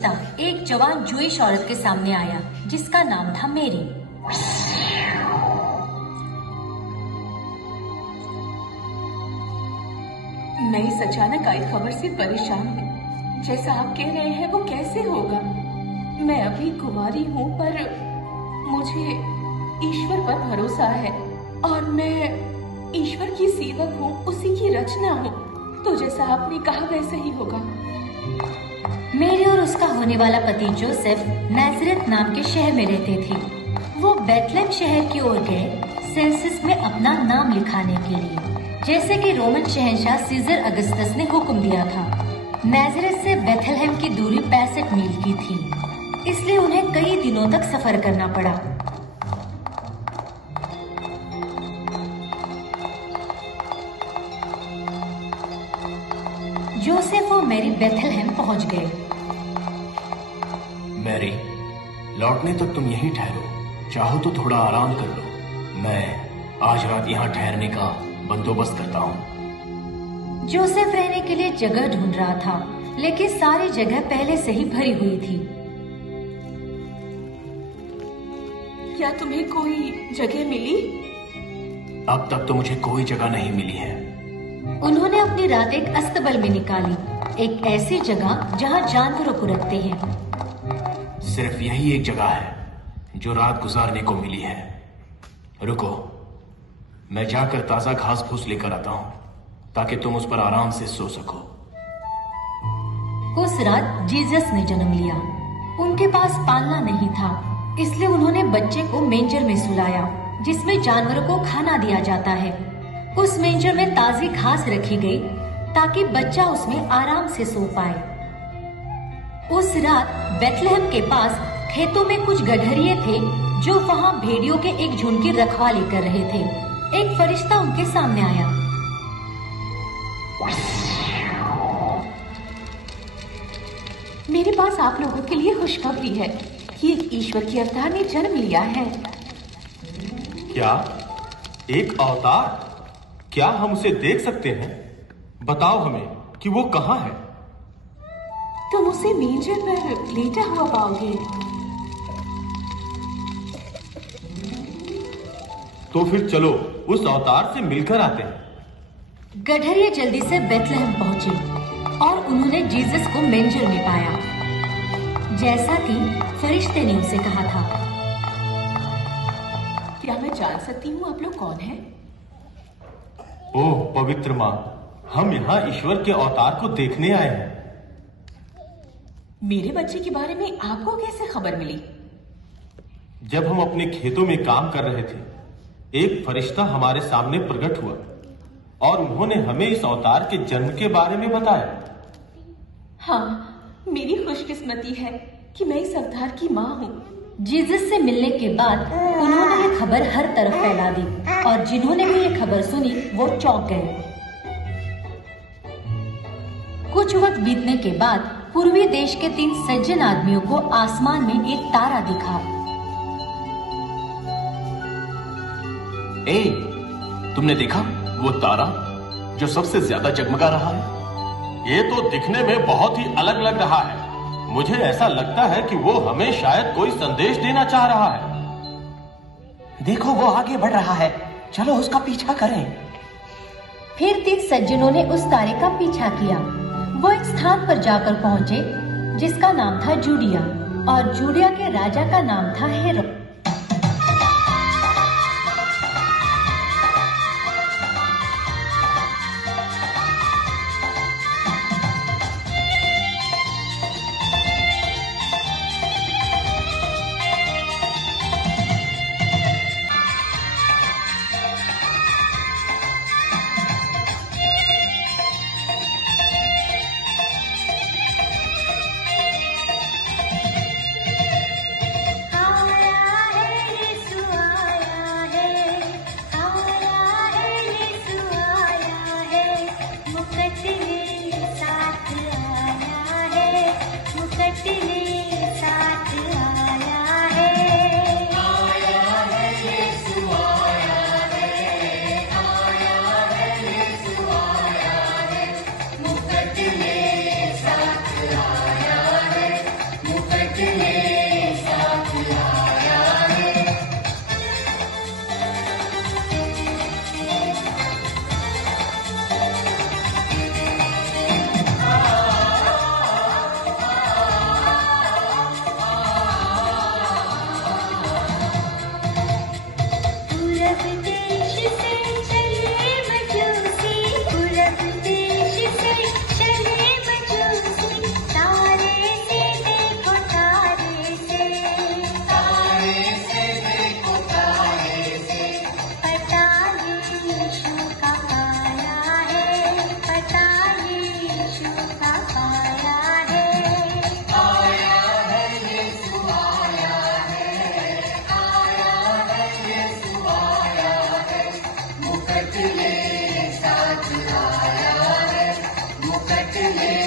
एक जवान जूइश औरत के सामने आया जिसका नाम था मेरी। मैं इस अचानक आई खबर से परेशान हूँ। जैसा आप कह रहे हैं वो कैसे होगा? मैं अभी कुंवारी हूँ, पर मुझे ईश्वर पर भरोसा है और मैं ईश्वर की सेवक हूँ, उसी की रचना हूँ। तो जैसा आपने कहा वैसा ही होगा। मेरी और उसका होने वाला पति जोसेफ नाजरेथ नाम के शहर में रहते थे। वो बेथलेहम शहर की ओर गए सेंसस में अपना नाम लिखाने के लिए, जैसे कि रोमन शहंशाह सीजर अगस्टस ने हुक्म दिया था। नाजरेथ से बेथलेहम की दूरी 65 मील की थी, इसलिए उन्हें कई दिनों तक सफर करना पड़ा। जोसेफ और मैरी बेथलेहम पहुंच गए। मैरी, लौटने तक तुम यहीं ठहरो, चाहो तो थोड़ा आराम कर लो। मैं आज रात यहाँ ठहरने का बंदोबस्त करता हूँ। जोसेफ रहने के लिए जगह ढूंढ रहा था, लेकिन सारी जगह पहले से ही भरी हुई थी। क्या तुम्हें कोई जगह मिली? अब तक तो मुझे कोई जगह नहीं मिली है। उन्होंने अपनी रात एक अस्तबल में निकाली, एक ऐसी जगह जहाँ जानवरों को रखते हैं। सिर्फ यही एक जगह है जो रात गुजारने को मिली है। रुको, मैं जाकर ताजा घास फूस लेकर आता हूँ ताकि तुम उस पर आराम से सो सको। उस रात जीसस ने जन्म लिया। उनके पास पालना नहीं था, इसलिए उन्होंने बच्चे को मेंजर में सुलाया, जिसमें जानवरों को खाना दिया जाता है। उस मेंजर में ताजी घास रखी गई ताकि बच्चा उसमें आराम से सो पाए। उस रात बेथलेहम के पास खेतों में कुछ गधरिये थे जो वहाँ भेड़ियों के एक झुंड की रखवाली कर रहे थे। एक फरिश्ता उनके सामने आया। मेरे पास आप लोगों के लिए खुशखबरी है कि एक ईश्वर के अवतार ने जन्म लिया है। क्या? एक अवतार? क्या हम उसे देख सकते हैं? बताओ हमें कि वो कहाँ है। तुम उसे मेंजर पर लेटा हुआ पाओगे। तो फिर चलो उस अवतार से मिलकर आते हैं। गधरिये जल्दी से बेथलेहम पहुंचे और उन्होंने जीसस को मेंजर में पाया, जैसा कि फरिश्ते ने उसे कहा था। क्या मैं जान सकती हूँ आप लोग कौन हैं? ओह पवित्र माँ, हम यहाँ ईश्वर के अवतार को देखने आए हैं। मेरे बच्चे के बारे में आपको कैसे खबर मिली? जब हम अपने खेतों में काम कर रहे थे, एक फरिश्ता हमारे सामने प्रकट हुआ और उन्होंने हमें इस अवतार के जन्म के बारे में बताया। हाँ, मेरी खुशकिस्मती है कि मैं इस अवतार की माँ हूँ। जीसस से मिलने के बाद उन्होंने ये खबर हर तरफ फैला दी और जिन्होंने भी ये खबर सुनी वो चौंक गए। कुछ वक्त बीतने के बाद पूर्वी देश के 3 सज्जन आदमियों को आसमान में एक तारा दिखा। ए, तुमने देखा वो तारा जो सबसे ज्यादा जगमगा रहा है? ये तो दिखने में बहुत ही अलग लग रहा है। मुझे ऐसा लगता है कि वो हमें शायद कोई संदेश देना चाह रहा है। देखो वो आगे बढ़ रहा है, चलो उसका पीछा करें। फिर 3 सज्जनों ने उस तारे का पीछा किया। वो एक स्थान पर जाकर पहुंचे जिसका नाम था जूडिया, और जूडिया के राजा का नाम था हेरोद। Hallelujah. चले